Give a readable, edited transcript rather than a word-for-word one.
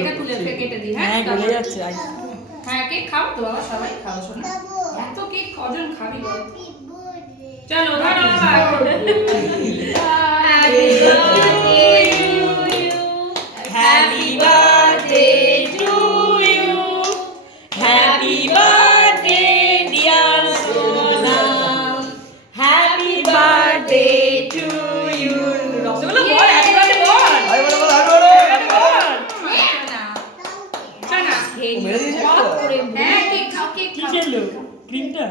এটা তুলে কেটে দিই। হ্যাঁ গলে যাচ্ছে। হ্যাঁ কেক খাও তো বাবা, সবাই খাও শোনা। এত কেক কজন খাবি বল? চলো ধরো happy birthday to you, happy birthday dear সোনা, happy birthday to you. Rasgulla বল, হ্যাপি বার্থডে বল। আরে বলো বলো আরে বলো। শোনা মেরে দিয়েছে। হ্যাঁ কেক খাও, কেক কি খাও। খেলো? ক্রিমটা?